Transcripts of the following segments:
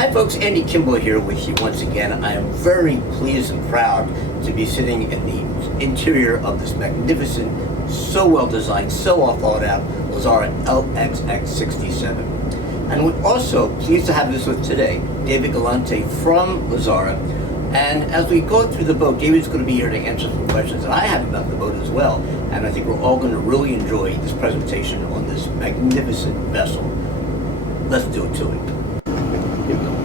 Hi folks, Andy Kimbel here with you once again. I am very pleased and proud to be sitting in the interior of this magnificent, so well designed, so well thought out Lazzara LSX 67. And we're also pleased to have this with today, David Galante from Lazzara. And as we go through the boat, David's going to be here to answer some questions that I have about the boat as well. And I think we're all going to really enjoy this presentation on this magnificent vessel. Let's do it to it. Here we go.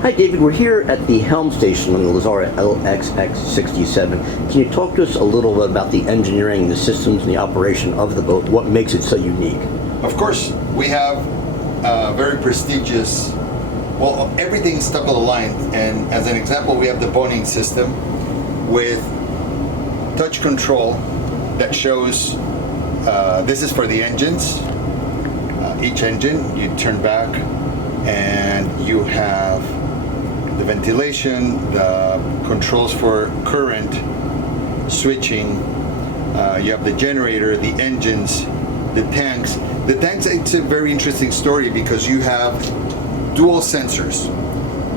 Hi David, we're here at the helm station on the Lazzara LSX 67. Can you talk to us a little bit about the engineering, the systems, and the operation of the boat? What makes it so unique? Of course, we have very prestigious, well, everything's top of the line. And as an example, we have the boning system with touch control that shows, this is for the engines. Each engine, you turn back and you have the ventilation, the controls for current switching, you have the generator, the engines, the tanks. The tanks, it's a very interesting story because you have dual sensors.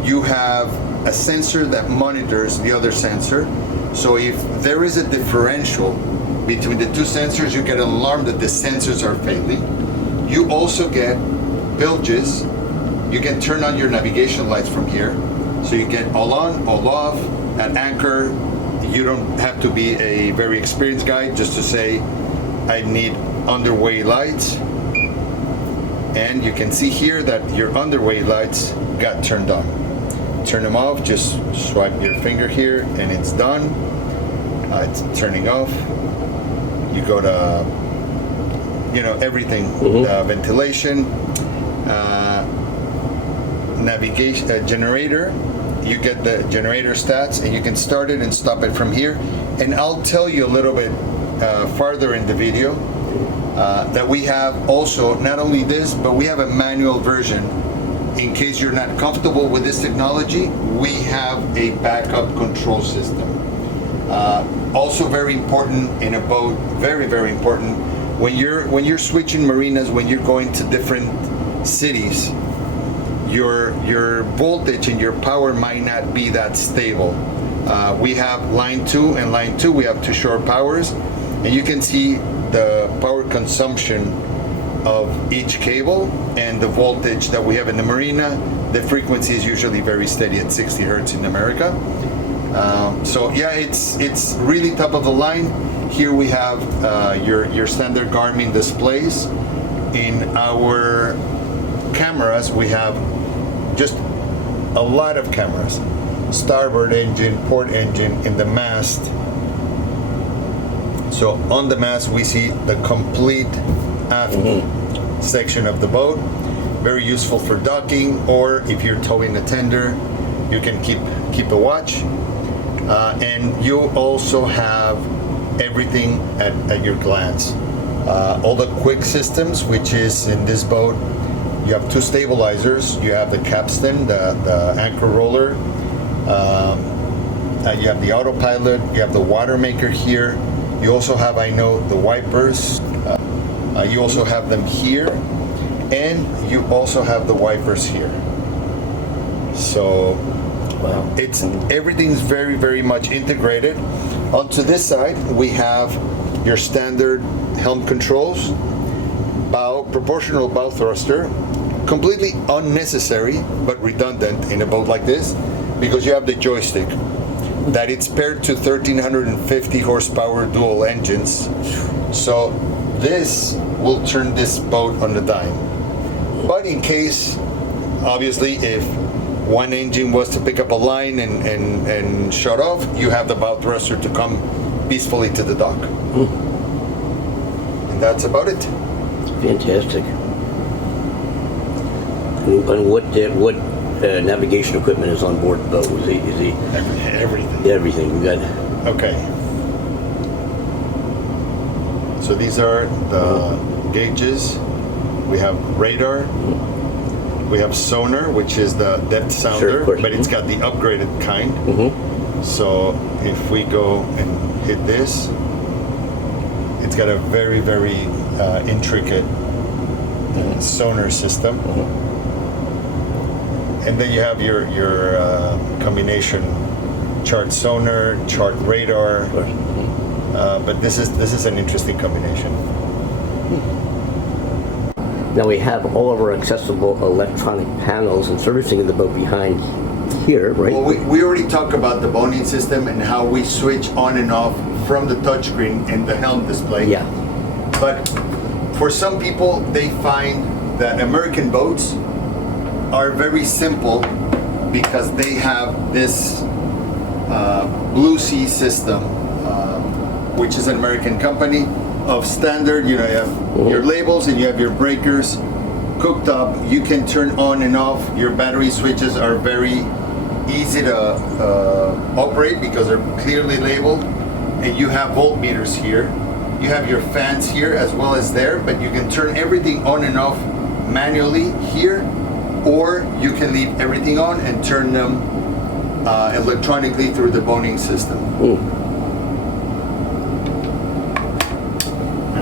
You have a sensor that monitors the other sensor. So if there is a differential between the two sensors, you get an alarm that the sensors are failing. You also get bilges. You can turn on your navigation lights from here. So you get all on, all off. At anchor, you don't have to be a very experienced guy just to say, I need underway lights. And you can see here that your underway lights got turned on. Turn them off, just swipe your finger here and it's done. It's turning off. You go to, everything, ventilation, navigation, generator. You get the generator stats and you can start it and stop it from here. And I'll tell you a little bit farther in the video that we have also not only this, but we have a manual version. In case you're not comfortable with this technology, we have a backup control system. Also very important in a boat, very, very important. When you're switching marinas, when you're going to different cities, your voltage and your power might not be that stable. We have line 2 and line 2, we have two shore powers, and you can see the power consumption of each cable and the voltage that we have in the marina. The frequency is usually very steady at 60 hertz in America. So yeah, it's really top of the line. Here we have your standard Garmin displays. In our cameras, we have just a lot of cameras. Starboard engine, port engine, in the mast. So on the mast we see the complete aft section of the boat. Very useful for docking, or if you're towing a tender, you can keep a watch. And you also have everything at your glance. All the quick systems, which is in this boat, you have two stabilizers. You have the capstan, the anchor roller. You have the autopilot. You have the water maker here. You also have, the wipers. You also have them here, and you also have the wipers here. So wow. Everything's very, very much integrated. Onto this side, we have your standard helm controls, proportional bow thruster, completely unnecessary but redundant in a boat like this, because you have the joystick that it's paired to 1350 horsepower dual engines. So this will turn this boat on a dime. But in case, obviously, if one engine was to pick up a line and shut off, you have the bow thruster to come peacefully to the dock. And that's about it. Fantastic. And what navigation equipment is on board the boat? Everything. Everything. We got. Okay. So these are the gauges. We have radar. We have sonar, which is the depth sounder, but it's got the upgraded kind. So if we go and hit this, it's got a very, very intricate sonar system. And then you have your combination chart sonar, chart radar. But this is an interesting combination. Now we have all of our accessible electronic panels and servicing of the boat behind here, right? Well, we already talked about the boning system and how we switch on and off from the touchscreen and the helm display. Yeah. But for some people, they find that American boats are very simple because they have this Blue Sea system, which is an American company of standard. You know, you have your labels and you have your breakers cooked up. You can turn on and off. Your battery switches are very easy to operate because they're clearly labeled, and you have voltmeters here. You have your fans here as well as there, but you can turn everything on and off manually here, or you can leave everything on and turn them electronically through the boning system.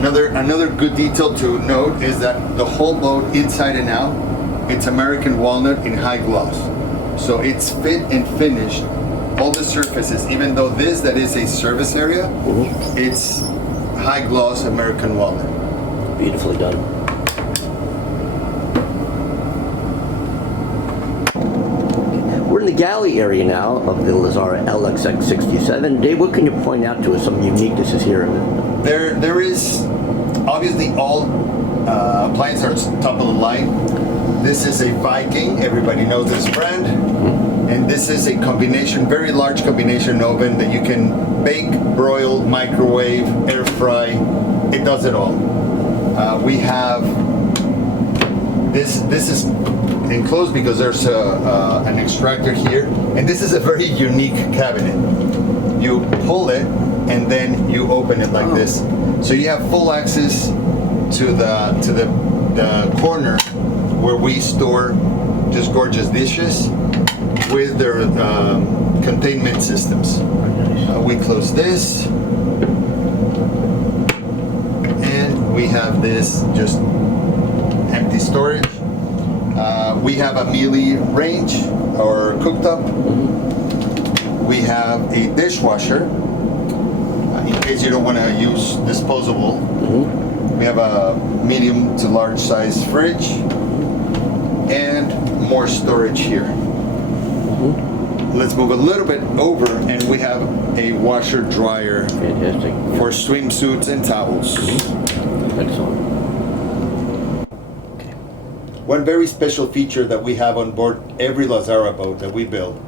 Another good detail to note is that the whole boat, inside and out, it's American walnut in high gloss. So it's fit and finished. All the surfaces, even though that is a service area, it's high gloss American walnut. Beautifully done. We're in the galley area now of the Lazzara LSX 67. Dave, what can you point out to us, some uniquenesses here? There is obviously all appliances are top of the line. This is a Viking. Everybody knows this brand. And this is a combination, very large combination oven that you can bake, broil, microwave, air fry. It does it all. We have this is enclosed because there's an extractor here, and this is a very unique cabinet. You pull it and then you open it like this, so you have full access to the corner where we store just gorgeous dishes with their containment systems. We close this, and we have this just empty storage. We have a mealy range or cooktop. We have a dishwasher in case you don't want to use disposable. We have a medium to large size fridge and more storage here. Let's move a little bit over, and we have a washer dryer. Fantastic. For swimsuits and towels. Excellent. One very special feature that we have on board every Lazzara boat that we build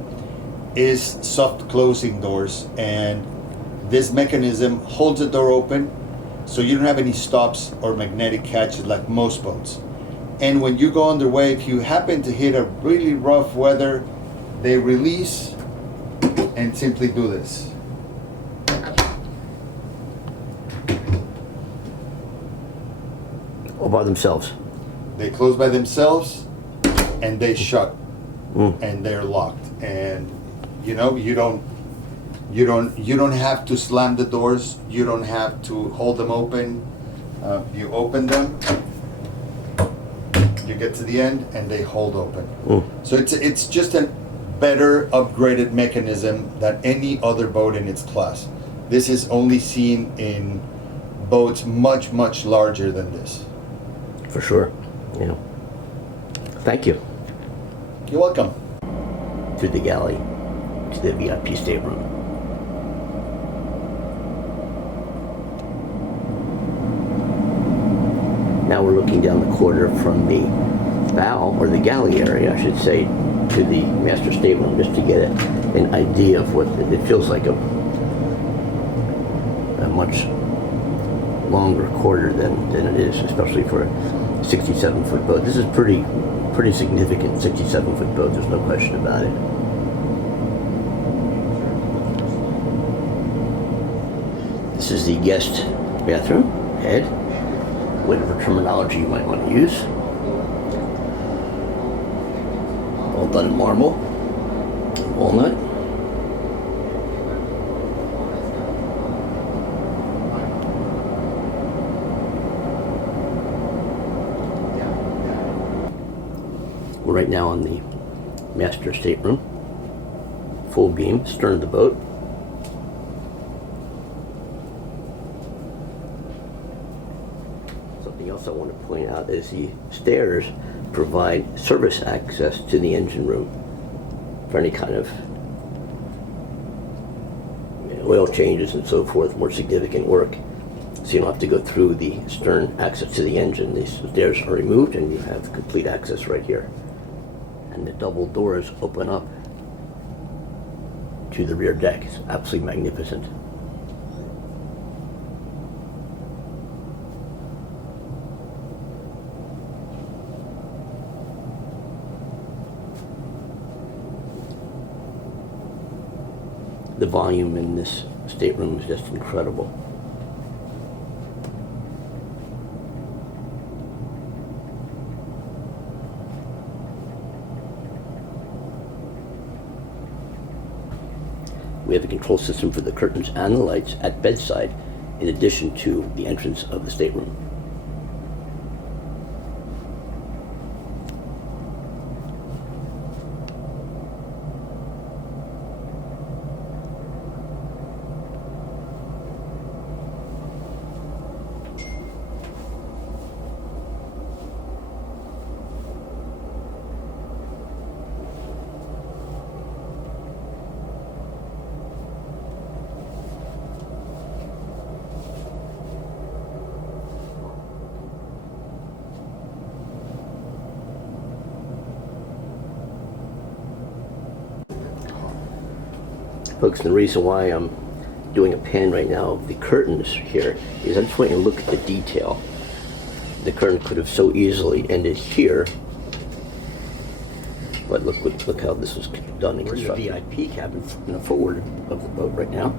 is soft closing doors, and this mechanism holds the door open so you don't have any stops or magnetic catches like most boats. And when you go underway, if you happen to hit a really rough weather, they release and simply do this. All by themselves. They close by themselves and they shut and they're locked. And you know, you don't have to slam the doors. You don't have to hold them open. You open them, you get to the end, and they hold open. So it's just a better upgraded mechanism than any other boat in its class. This is only seen in boats much larger than this. For sure. Yeah. Thank you. You're welcome. To the galley, to the VIP stateroom. Now we're looking down the quarter from the bow, or the galley area, I should say, to the master stateroom, just to get an idea of what it feels like, a much longer quarter than it is, especially for a 67-foot boat. This is pretty significant 67-foot boat, there's no question about it. This is the guest bathroom, head, whatever terminology you might want to use. All done in marble, walnut. We're right now on the master stateroom, full beam, stern of the boat. Something else I want to point out is the stairs provide service access to the engine room for any kind of oil changes and so forth, more significant work. So you don't have to go through the stern access to the engine. These stairs are removed and you have complete access right here. And the double doors open up to the rear deck. It's absolutely magnificent. The volume in this stateroom is just incredible. We have a control system for the curtains and the lights at bedside, in addition to the entrance of the stateroom. Folks, the reason why I'm doing a pan right now of the curtains here is I just want you to look at the detail. The curtain could have so easily ended here, but look how this was done and constructed. The VIP cabin forward of the boat right now,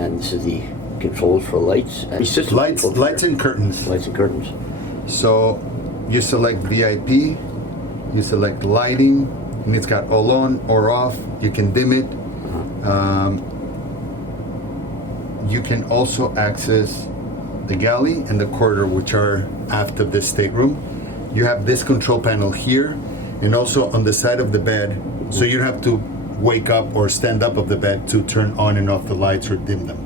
and this is the controls for lights and lights and curtains. Lights and curtains. So you select VIP, you select lighting, and it's got all on or off. You can dim it. You can also access the galley and the corridor, which are aft of this stateroom. You have this control panel here, and also on the side of the bed, so you don't have to wake up or stand up of the bed to turn on and off the lights or dim them.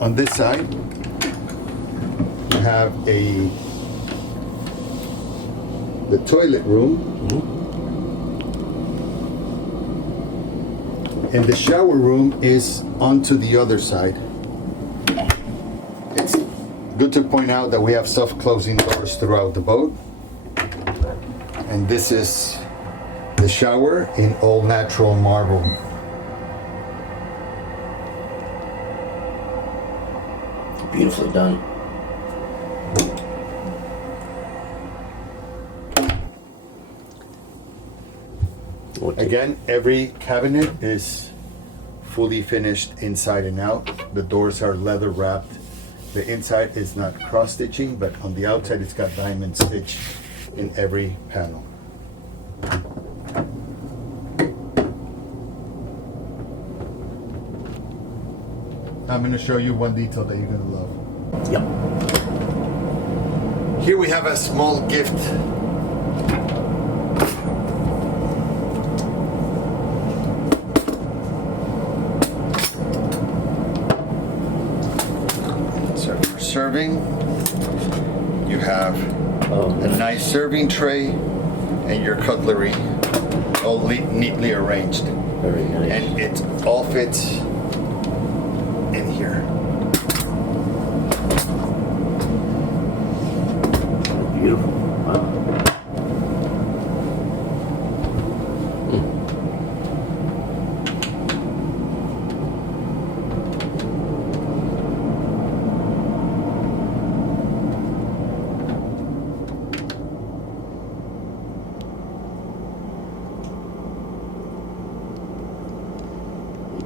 On this side, you have the toilet room. And the shower room is onto the other side. It's good to point out that we have self-closing doors throughout the boat. And this is the shower in all natural marble. Beautifully done. Again, every cabinet is fully finished inside and out. The doors are leather wrapped. The inside is not cross stitching, but on the outside it's got diamond stitched in every panel. I'm going to show you one detail that you're going to love. Yep. Here we have a small gift. So for serving, you have a nice serving tray and your cutlery all neatly arranged. Very nice. And it all fits in here. Beautiful. Wow.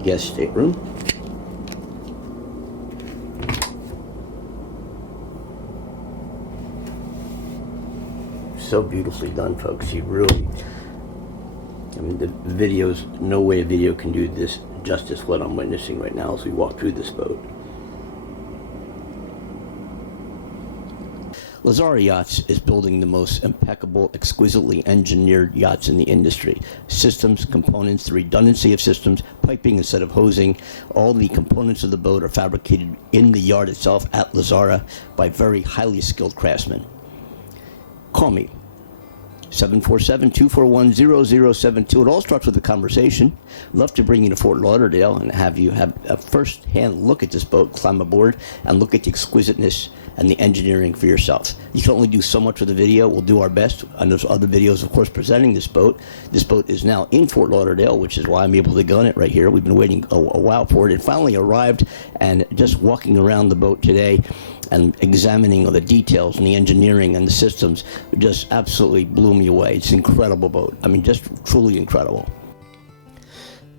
Guest stateroom. So beautifully done, folks. You really, I mean, the videos, no way a video can do this justice what I'm witnessing right now as we walk through this boat. Lazzara Yachts is building the most impeccable, exquisitely engineered yachts in the industry. Systems, components, the redundancy of systems, piping instead of hosing, all the components of the boat are fabricated in the yard itself at Lazzara by very highly skilled craftsmen. Call me. 747-241-0072. It all starts with a conversation. Love to bring you to Fort Lauderdale and have you have a first-hand look at this boat, climb aboard, and look at the exquisiteness and the engineering for yourself. You can only do so much with the video. We'll do our best. And there's other videos, of course, presenting this boat. This boat is now in Fort Lauderdale, which is why I'm able to go in it right here. We've been waiting a while for it. It finally arrived, and just walking around the boat today and examining all the details and the engineering and the systems just absolutely blew me away. It's an incredible boat. I mean, just truly incredible.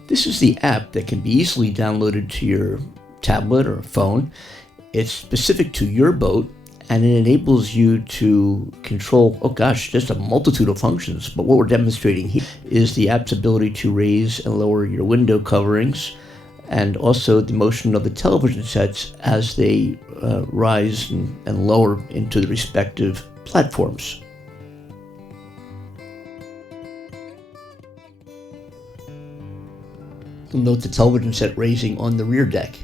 This is the app that can be easily downloaded to your tablet or phone. It's specific to your boat, and it enables you to control, just a multitude of functions. But what we're demonstrating here is the app's ability to raise and lower your window coverings, and also the motion of the television sets as they rise and lower into the respective platforms. You'll note the television set raising on the rear deck.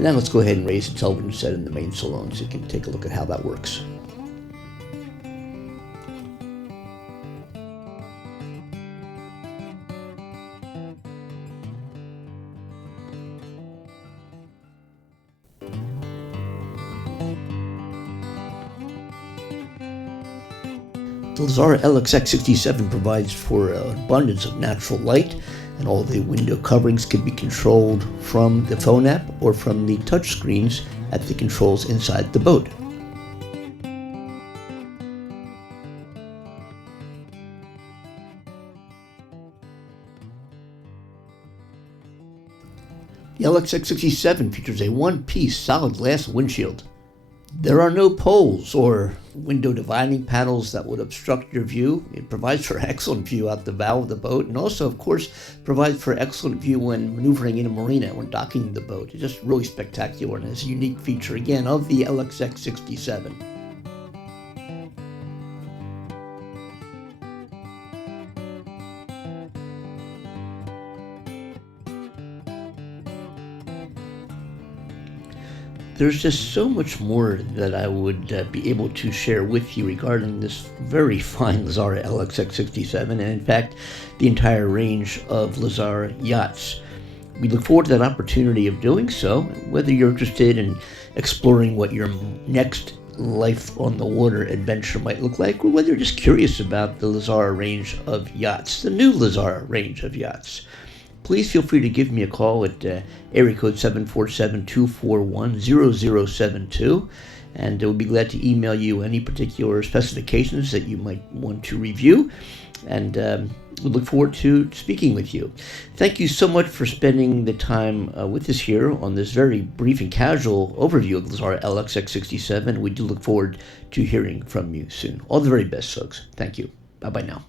Now let's go ahead and raise the television set in the main salon so you can take a look at how that works. The Lazzara LSX 67 provides for an abundance of natural light, and all the window coverings can be controlled from the phone app or from the touch screens at the controls inside the boat. The LSX 67 features a one-piece solid glass windshield. There are no poles or window dividing panels that would obstruct your view. It provides for excellent view out the bow of the boat, and also, of course, provides for excellent view when maneuvering in a marina, when docking the boat. It's just really spectacular, and it's a unique feature, again, of the LSX 67. There's just so much more that I would be able to share with you regarding this very fine Lazzara LSX 67, and in fact, the entire range of Lazzara yachts. We look forward to that opportunity of doing so, whether you're interested in exploring what your next life on the water adventure might look like, or whether you're just curious about the Lazzara range of yachts, the new Lazzara range of yachts. Please feel free to give me a call at area code 747-241-0072, and we'll be glad to email you any particular specifications that you might want to review, and we look forward to speaking with you. Thank you so much for spending the time with us here on this very brief and casual overview of the Lazzara LSX 67. We do look forward to hearing from you soon. All the very best, folks. Thank you. Bye-bye now.